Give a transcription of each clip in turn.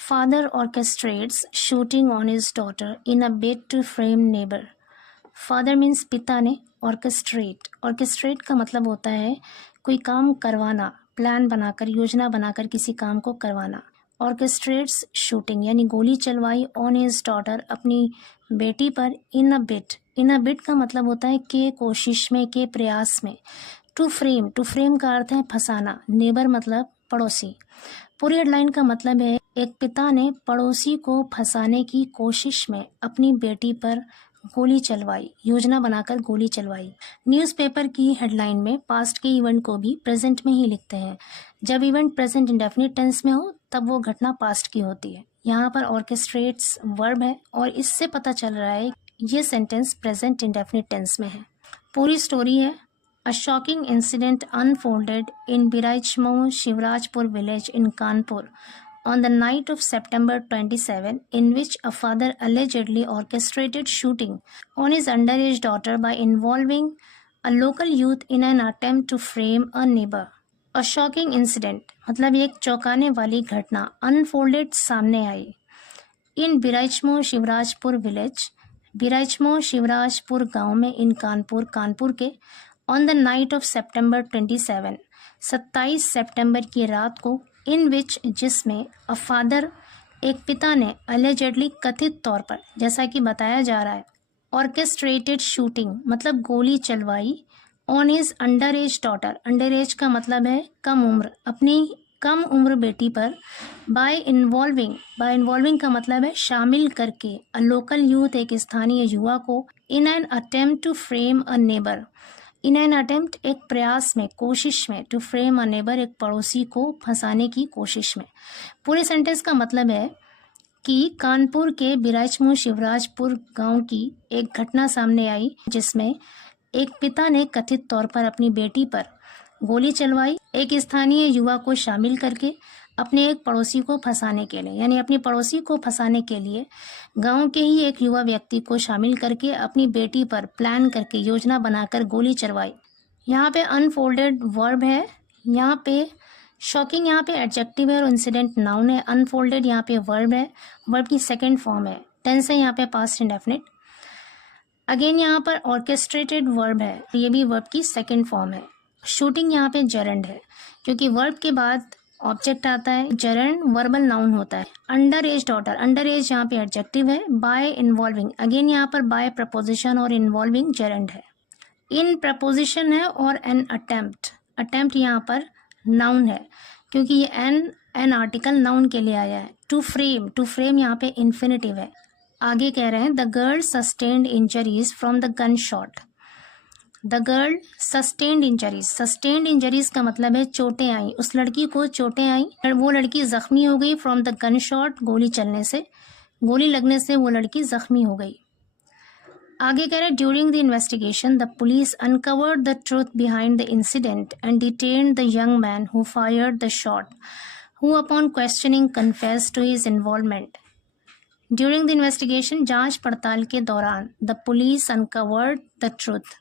Father orchestrates shooting on his daughter in a bid to frame neighbor. Father means पिता ने, orchestrate का मतलब होता है कोई काम करवाना, प्लान बनाकर, योजना बनाकर किसी काम को करवाना. Orchestrates shooting यानी गोली चलवाई on his daughter अपनी बेटी पर in a bid का मतलब होता है के कोशिश में, के प्रयास में. टू फ्रेम का अर्थ है फंसाना. नेबर मतलब पड़ोसी. पूरी हेडलाइन का मतलब है एक पिता ने पड़ोसी को फंसाने की कोशिश में अपनी बेटी पर गोली चलवाई, योजना बनाकर गोली चलवाई. न्यूज़पेपर की हेडलाइन में पास्ट के इवेंट को भी प्रेजेंट में ही लिखते हैं. जब इवेंट प्रेजेंट इंडेफिनिट टेंस में हो तब वो घटना पास्ट की होती है. यहाँ पर ऑर्केस्ट्रेट्स वर्ब है और इससे पता चल रहा है ये सेंटेंस प्रेजेंट इंडेफिनिट टेंस में है. पूरी स्टोरी है. A shocking incident unfolded in Birajmo Shivrajpur village in Kanpur on the night of September 27, in which a father allegedly orchestrated shooting on his underage daughter by involving a local youth in an attempt to frame a neighbor. A shocking incident मतलब एक चौंकाने वाली घटना unfolded सामने आई. In Birajmo Shivrajpur village, बिराजमो Shivrajpur गांव में, इन कानपुर के, on the night of September 27, 27 सितंबर की रात को, इन विच जिसमें, अ फादर एक पिता ने, अलेजेडली कथित तौर पर, जैसा कि बताया जा रहा है, ऑर्केस्ट्रेटेड शूटिंग मतलब गोली चलवाई, on his under age daughter, under age का मतलब है कम उम्र, अपनी कम उम्र बेटी पर, बाय इन्वॉल्विंग का मतलब है शामिल करके, अ लोकल यूथ एक स्थानीय युवा को, in an attempt to frame a neighbour, in an attempt एक प्रयास में, कोशिश में, टू फ्रेम अ नेबर एक पड़ोसी को फंसाने की कोशिश में. पूरे सेंटेंस का मतलब है कि कानपुर के बिराजमो शिवराजपुर गांव की एक घटना सामने आई जिसमें एक पिता ने कथित तौर पर अपनी बेटी पर गोली चलवाई, एक स्थानीय युवा को शामिल करके, अपने एक पड़ोसी को फंसाने के लिए, यानी अपनी पड़ोसी को फंसाने के लिए गांव के ही एक युवा व्यक्ति को शामिल करके अपनी बेटी पर प्लान करके, योजना बनाकर गोली चलवाई. यहाँ पे अनफोल्डेड वर्ब है, यहाँ पे शॉकिंग यहाँ पे एडजेक्टिव है और इंसिडेंट नाउन है. अनफोल्डेड यहाँ पे वर्ब है, वर्ब की सेकेंड फॉर्म है, टेंस है यहाँ पे पास्ट इंडेफिनिट. अगेन यहाँ पर ऑर्केस्ट्रेटेड वर्ब है, ये भी वर्ब की सेकेंड फॉर्म है. शूटिंग यहाँ पे जरंड है क्योंकि वर्ब के बाद ऑब्जेक्ट आता है. जरंड वर्बल नाउन होता है. Under age daughter, under as यहाँ पे एडजेक्टिव है. बाय इन्वॉल्विंग, अगेन यहाँ पर बाय प्रपोजिशन और इन्वॉल्विंग जरंड है. इन प्रपोजिशन है और एन अटेम्प्ट यहाँ पर नाउन है क्योंकि ये एन आर्टिकल नाउन के लिए आया है. टू फ्रेम यहाँ पे इन्फिनिटिव है. आगे कह रहे हैं the girl sustained injuries from the gun shot. The girl sustained injuries का मतलब है चोटें आई, उस लड़की को चोटें आई, वो लड़की जख्मी हो गई. फ्रॉम द गन शॉट गोली चलने से, गोली लगने से वो लड़की जख्मी हो गई. आगे कह रहे हैं during the investigation the police uncovered the truth behind the incident and detained the young man who fired the shot, who upon questioning confessed to his involvement. During the investigation जांच पड़ताल के दौरान, the police uncovered the truth,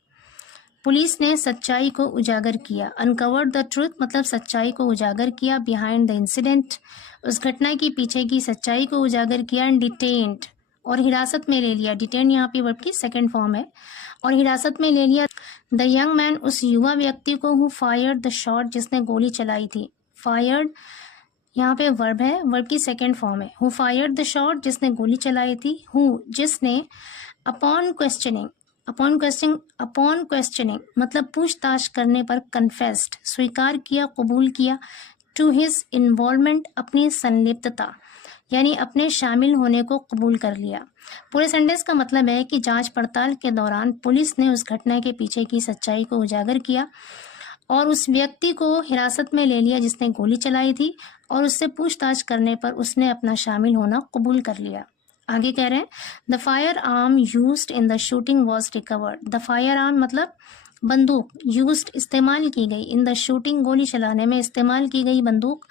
police ने सच्चाई को उजागर किया. Uncovered the truth मतलब सच्चाई को उजागर किया. बिहाइंड द इंसिडेंट उस घटना के पीछे की सच्चाई को उजागर किया. एंड डिटेन्ड और हिरासत में ले लिया. डिटेन यहाँ पे वर्ब की सेकंड फॉर्म है. और हिरासत में ले लिया द यंग मैन उस युवा व्यक्ति को, हु फायर्ड द शॉट जिसने गोली चलाई थी. फायर्ड यहाँ पे वर्ब है, वर्ब की सेकंड फॉर्म है. हु फायर्ड द शॉट जिसने गोली चलाई थी. हु जिसने, अपॉन क्वेश्चनिंग मतलब पूछताछ करने पर, कन्फेस्ड स्वीकार किया, कबूल किया, टू हिज इन्वॉल्वमेंट अपनी संलिप्तता यानी अपने शामिल होने को कबूल कर लिया. पूरे सेंटेंस का मतलब है कि जांच पड़ताल के दौरान पुलिस ने उस घटना के पीछे की सच्चाई को उजागर किया और उस व्यक्ति को हिरासत में ले लिया जिसने गोली चलाई थी, और उससे पूछताछ करने पर उसने अपना शामिल होना कबूल कर लिया. आगे कह रहे हैं the fire arm used in the shooting was recovered. The fire arm मतलब बंदूक, यूज्ड इस्तेमाल की गई, इन द शूटिंग गोली चलाने में इस्तेमाल की गई बंदूक,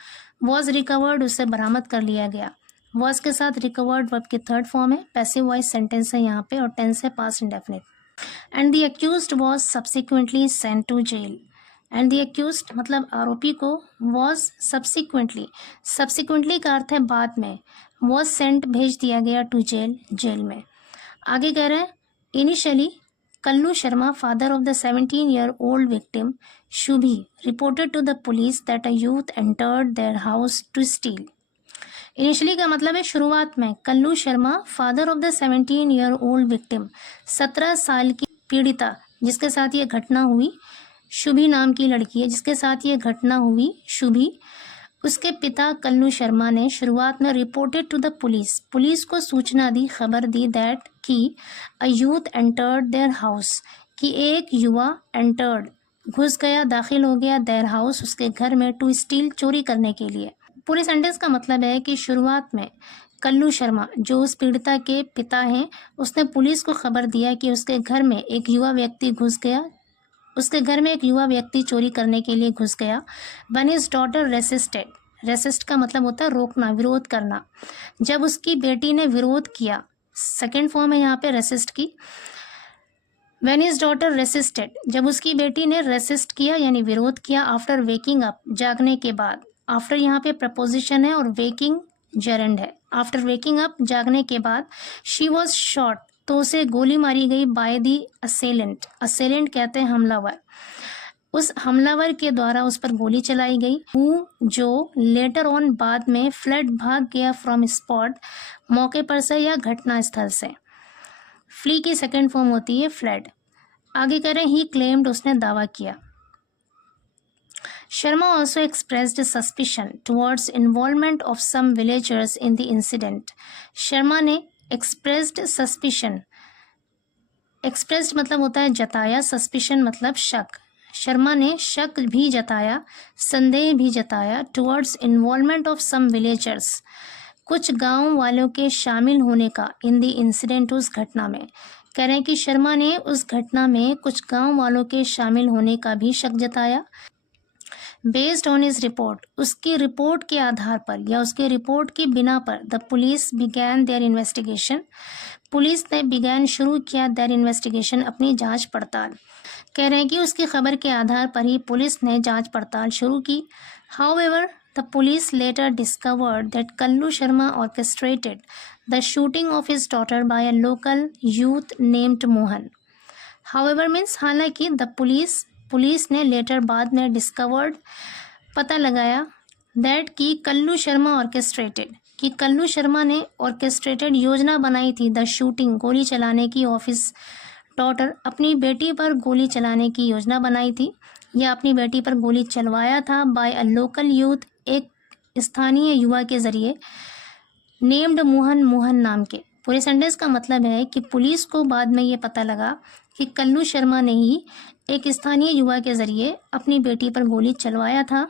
वॉज रिकवर्ड उसे बरामद कर लिया गया. वॉज के साथ रिकवर्ड वर्ब की थर्ड फॉर्म है. पैसिव वॉइस सेंटेंस है यहाँ पे और टेंस है past indefinite. And the accused was subsequently sent to jail. And the accused मतलब आरोपी को वॉज सब्सिक्वेंटली का अर्थ है बाद में, वॉज सेंट भेज दिया गया टू जेल में। आगे कह रहे हैं initially Kallu Sharma father of the 17-year-old victim Shubhi reported to the police that a youth entered their house to steal. Initially का मतलब है शुरुआत में। Kallu Sharma father of the 17-year-old victim 17 साल की पीड़िता जिसके साथ ये घटना हुई, शुभी नाम की लड़की है जिसके साथ ये घटना हुई शुभी, उसके पिता कल्लू शर्मा ने शुरुआत में रिपोर्टेड टू द पुलिस को सूचना दी, खबर दी दैट कि अ यूथ एंटर्ड देयर हाउस कि एक युवा एंटर्ड घुस गया, दाखिल हो गया, देयर हाउस उसके घर में, टू स्टील चोरी करने के लिए। पूरे सेंटेंस का मतलब है कि शुरुआत में कल्लू शर्मा जो उस पीड़िता के पिता हैं उसने पुलिस को खबर दिया कि उसके घर में एक युवा व्यक्ति घुस गया, उसके घर में एक युवा व्यक्ति चोरी करने के लिए घुस गया। वन हिज डॉटर रेसिस्ट का मतलब होता है रोकना, विरोध करना। जब उसकी बेटी ने विरोध किया, सेकेंड फॉर्म है यहाँ पे रेसिस्ट की। व्हेन हिज डॉटर रेसिस्टेड जब उसकी बेटी ने रेसिस्ट किया यानी विरोध किया। आफ्टर वेकिंग अप जागने के बाद, आफ्टर यहाँ पे प्रपोजिशन है और वेकिंग जेरेंड है। आफ्टर वेकिंग अप जागने के बाद, शी वॉज शॉट तो उसे गोली मारी गई बाय दी असेलेंट कहते हैं हमलावर, उस हमलावर के द्वारा उस पर गोली चलाई गई। हु जो लेटर ऑन बाद में फ्लड भाग गया फ्रॉम स्पॉट मौके पर से या घटना स्थल से। फ्ली की सेकेंड फॉर्म होती है फ्लड। आगे करें ही क्लेम्ड उसने दावा किया। Sharma also expressed suspicion towards involvement of some villagers in the incident. Sharma ने expressed suspicion, expressed मतलब होता है जताया, suspicion मतलब शक। शर्मा ने शक भी जताया, संदेह भी जताया towards involvement of some villagers, कुछ गांव वालों के शामिल होने का, in the incident उस घटना में। कह रहे हैं कि शर्मा ने उस घटना में कुछ गांव वालों के शामिल होने का भी शक जताया। बेस्ड ऑन हिज रिपोर्ट उसकी रिपोर्ट के आधार पर या उसके रिपोर्ट की बिना पर the police began their investigation police ने बिगैन शुरू किया देयर इन्वेस्टिगेशन अपनी जांच पड़ताल। कह रहे हैं कि उसकी खबर के आधार पर ही पुलिस ने जांच पड़ताल शुरू की। However the police later discovered that Kallu Sharma orchestrated the shooting of his daughter by a local youth named Mohan. However means हालांकि द पुलिस ने लेटर बाद में डिस्कवर्ड पता लगाया दैट कि कल्लू शर्मा ऑर्केस्ट्रेटेड कि कल्लू शर्मा ने ऑर्केस्ट्रेटेड योजना बनाई थी द शूटिंग गोली चलाने की ऑफ हिज डॉटर अपनी बेटी पर गोली चलाने की योजना बनाई थी या अपनी बेटी पर गोली चलवाया था बाय अ लोकल यूथ एक स्थानीय युवा के जरिए नेम्ड मोहन नाम के। पूरे सेंटेंस का मतलब है कि पुलिस को बाद में ये पता लगा कि कल्लू शर्मा ने ही एक स्थानीय युवा के जरिए अपनी बेटी पर गोली चलवाया था।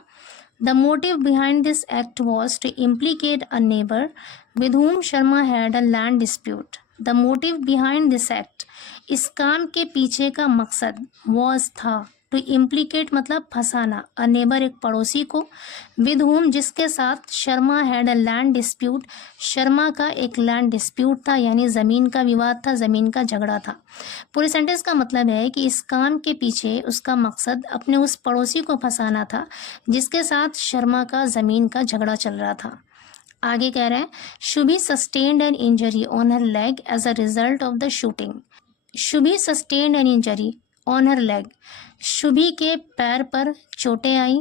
The motive behind this act was to implicate a neighbour with whom Sharma had a land dispute. The motive behind this act इस काम के पीछे का मकसद वॉज था टू इम्प्लीकेट मतलब फंसाना, अ नेबर एक पड़ोसी को, विद whom जिसके साथ Sharma had a land dispute Sharma का एक लैंड डिस्प्यूट था यानी ज़मीन का विवाद था, ज़मीन का झगड़ा था। पूरे सेंटेंस का मतलब है कि इस काम के पीछे उसका मकसद अपने उस पड़ोसी को फंसाना था जिसके साथ शर्मा का ज़मीन का झगड़ा चल रहा था। आगे कह रहे हैं Shubhi sustained an injury on her leg as a result of the shooting. Shubhi sustained an injury on her leg Shubhi के पैर पर चोटें आई,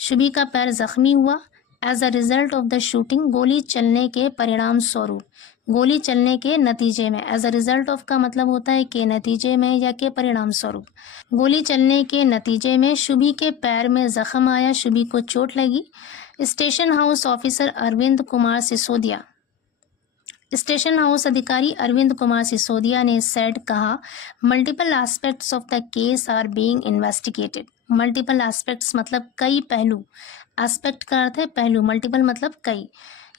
शुभी का पैर जख्मी हुआ as a result of the shooting गोली चलने के परिणाम स्वरूप, गोली चलने के नतीजे में। एज अ रिजल्ट ऑफ का मतलब होता है के नतीजे में या के परिणाम स्वरूप। गोली चलने के नतीजे में शुभी के पैर में जख्म आया, शुभी को चोट लगी। Station house officer Arvind Kumar Sisodia station house अधिकारी अरविंद कुमार सिसोदिया ने सेड कहा multiple aspects of the case are being investigated. Multiple aspects मतलब कई पहलू, एस्पेक्ट का अर्थ है पहलू, मल्टीपल मतलब कई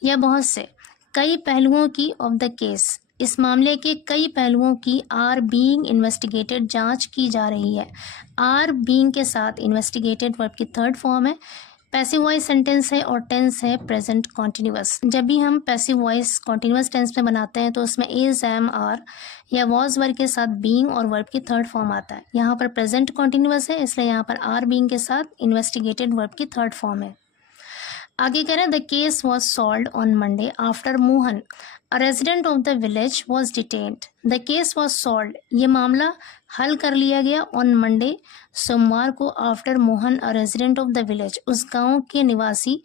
या बहुत से, कई पहलुओं की ऑफ द केस इस मामले के कई पहलुओं की आर बीइंग इन्वेस्टिगेटेड जांच की जा रही है। आर बीइंग के साथ इन्वेस्टिगेटेड वर्ब की थर्ड फॉर्म है। पैसिव वॉइस सेंटेंस है और टेंस है प्रेजेंट कॉन्टिन्यूअस। जब भी हम पैसिव वॉइस कॉन्टिन्यूअस टेंस में बनाते हैं तो उसमें इज, एम, आर या वॉज वर्ब के साथ बीइंग और वर्ब की थर्ड फॉर्म आता है। यहाँ पर प्रेजेंट कॉन्टिन्यूअस है, इसलिए यहाँ पर आर बीइंग के साथ इन्वेस्टिगेटेड वर्ब की थर्ड फॉर्म है। आगे कह रहे हैं the case was solved on Monday after Mohan a resident of the village was detained. The case was solved, ये मामला हल कर लिया गया ऑन मंडे, सोमवार को, after Mohan a resident of the village, उस गांव के निवासी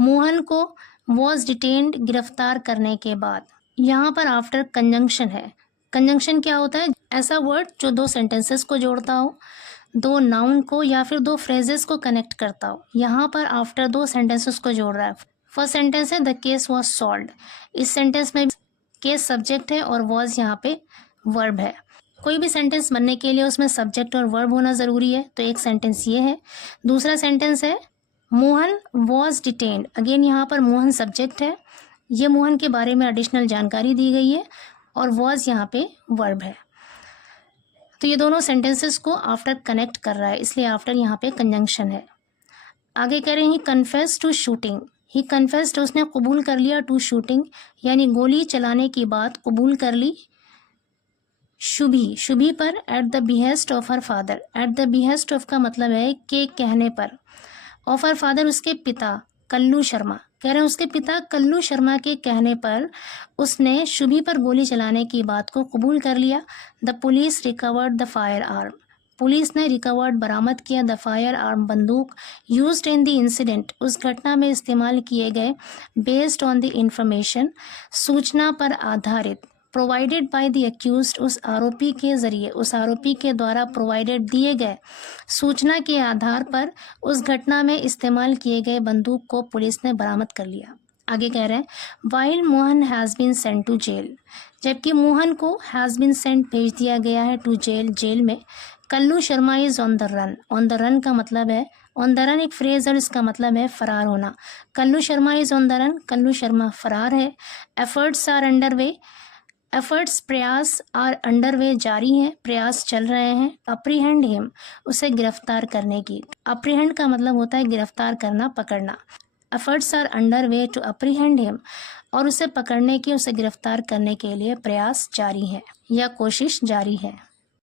मोहन को, वॉज डिटेन्ड, गिरफ्तार करने के बाद। यहाँ पर आफ्टर कंजंक्शन है। कंजंक्शन क्या होता है? ऐसा वर्ड जो दो सेंटेंसेस को जोड़ता हो, दो नाउन को या फिर दो फ्रेजेस को कनेक्ट करता हो। यहाँ पर आफ्टर दो सेंटेंसेस को जोड़ रहा है। फर्स्ट सेंटेंस है द केस वॉज सॉल्व्ड, इस सेंटेंस में केस सब्जेक्ट है और वॉज यहाँ पे वर्ब है। कोई भी सेंटेंस बनने के लिए उसमें सब्जेक्ट और वर्ब होना ज़रूरी है, तो एक सेंटेंस ये है। दूसरा सेंटेंस है मोहन वॉज डिटेन्ड, अगेन यहाँ पर मोहन सब्जेक्ट है, ये मोहन के बारे में एडिशनल जानकारी दी गई है और वॉज यहाँ पे वर्ब है। तो ये दोनों सेंटेंसेस को आफ्टर कनेक्ट कर रहा है, इसलिए आफ्टर यहाँ पे कंजंक्शन है। आगे कह रहे हैं he confess to shooting, he confessed, उसने कबूल कर लिया, टू शूटिंग यानी गोली चलाने की बात कबूल कर ली। शुभी, शुभी पर, at the behest of her father, at the behest of का मतलब है के कहने पर, ऑफ हर फादर उसके पिता कल्लू शर्मा, कह रहे हैं उसके पिता कल्लू शर्मा के कहने पर उसने शुभी पर गोली चलाने की बात को कबूल कर लिया। The police recovered the fire arm, police ने रिकवर्ड बरामद किया द फायर आर्म बंदूक, यूज्ड इन द इंसिडेंट, उस घटना में इस्तेमाल किए गए, बेस्ड ऑन द इंफॉर्मेशन, सूचना पर आधारित, प्रोवाइडेड बाय द अक्यूज्ड, उस आरोपी के जरिए, उस आरोपी के द्वारा प्रोवाइडेड दिए गए सूचना के आधार पर उस घटना में इस्तेमाल किए गए बंदूक को पुलिस ने बरामद कर लिया। आगे कह रहे हैं while Mohan has been sent to jail, जबकि मोहन को हैज़ बीन सेंट भेज दिया गया है टू जेल, जेल में। Kallu Sharma is on the run, on the run का मतलब है, ऑन द रन एक फ्रेज और इसका मतलब है फरार होना। Kallu Sharma is on the run, Kallu Sharma फरार है। Efforts are under way, efforts प्रयास, आर अंडर वे जारी हैं, प्रयास चल रहे हैं। अप्रीहेंड हिम, उसे गिरफ्तार करने की, अप्रीहेंड का मतलब होता है गिरफ्तार करना, पकड़ना। Efforts are under way to apprehend him, और उसे पकड़ने की, उसे गिरफ्तार करने के लिए प्रयास जारी है या कोशिश जारी है।